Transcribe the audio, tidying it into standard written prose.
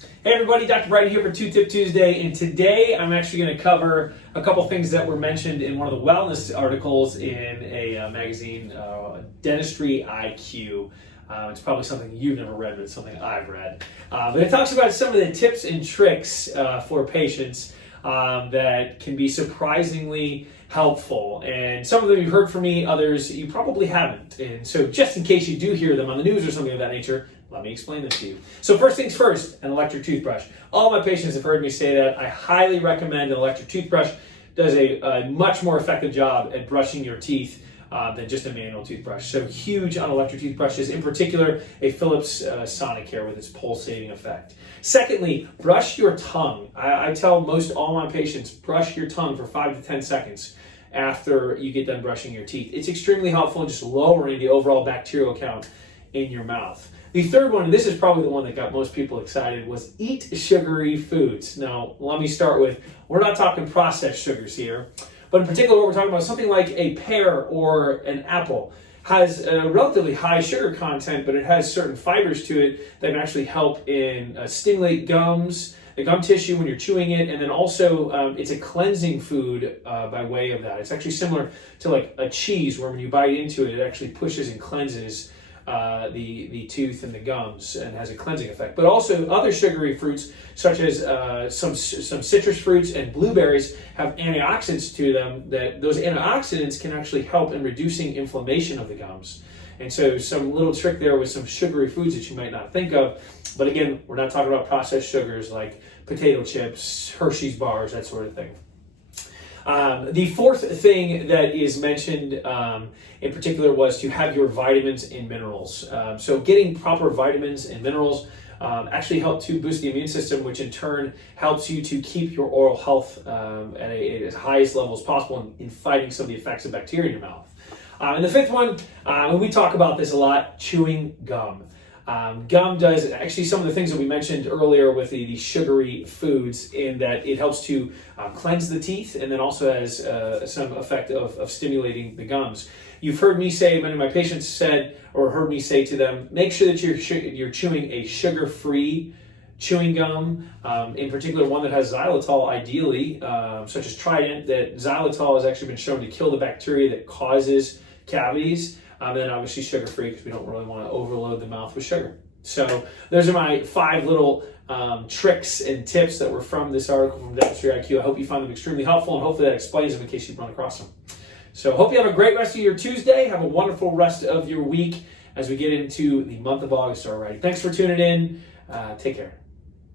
Hey everybody, Dr. Bryton here for Two Tip Tuesday, and today I'm actually going to cover a couple things that were mentioned in one of the wellness articles in a magazine, Dentistry IQ. It's probably something you've never read, but it's something I've read. But it talks about some of the tips and tricks for patients that can be surprisingly helpful. And some of them you've heard from me, others you probably haven't. And so just in case you do hear them on the news or something of that nature, let me explain them to you. So first things first, an electric toothbrush. All my patients have heard me say that. I highly recommend an electric toothbrush. Does a much more effective job at brushing your teeth than just a manual toothbrush. So huge on electric toothbrushes, in particular a Philips Sonicare with its pulsating effect. Secondly, brush your tongue. I tell most all my patients, brush your tongue for 5 to 10 seconds after you get done brushing your teeth. It's extremely helpful in just lowering the overall bacterial count in your mouth. The third one, and this is probably the one that got most people excited, was eat sugary foods. Now, let me start with, we're not talking processed sugars here, but in particular what we're talking about, something like a pear or an apple has a relatively high sugar content, but it has certain fibers to it that can actually help in stimulate gums, the gum tissue when you're chewing it, and then also it's a cleansing food by way of that. It's actually similar to like a cheese where when you bite into it, it actually pushes and cleanses the tooth and the gums and has a cleansing effect. But also other sugary fruits such as some citrus fruits and blueberries have antioxidants to them, that those antioxidants can actually help in reducing inflammation of the gums. And so some little trick there with some sugary foods that you might not think of. But again, we're not talking about processed sugars like potato chips, Hershey's bars, that sort of thing. The fourth thing that is mentioned in particular was to have your vitamins and minerals. So getting proper vitamins and minerals actually help to boost the immune system, which in turn helps you to keep your oral health at as highest level as possible in fighting some of the effects of bacteria in your mouth. And the fifth one, and we talk about this a lot, chewing gum. Gum does actually some of the things that we mentioned earlier with the sugary foods, in that it helps to cleanse the teeth and then also has some effect of stimulating the gums. You've heard me say, many of my patients said or heard me say to them, make sure that you're chewing a sugar-free chewing gum, in particular one that has xylitol ideally, such as Trident, that xylitol has actually been shown to kill the bacteria that causes cavities. And then obviously sugar-free, because we don't really want to overload the mouth with sugar. So those are my 5 little tricks and tips that were from this article from Dentistry IQ. I hope you find them extremely helpful, and hopefully that explains them in case you've run across them. So hope you have a great rest of your Tuesday. Have a wonderful rest of your week as we get into the month of August already. Thanks for tuning in. Take care.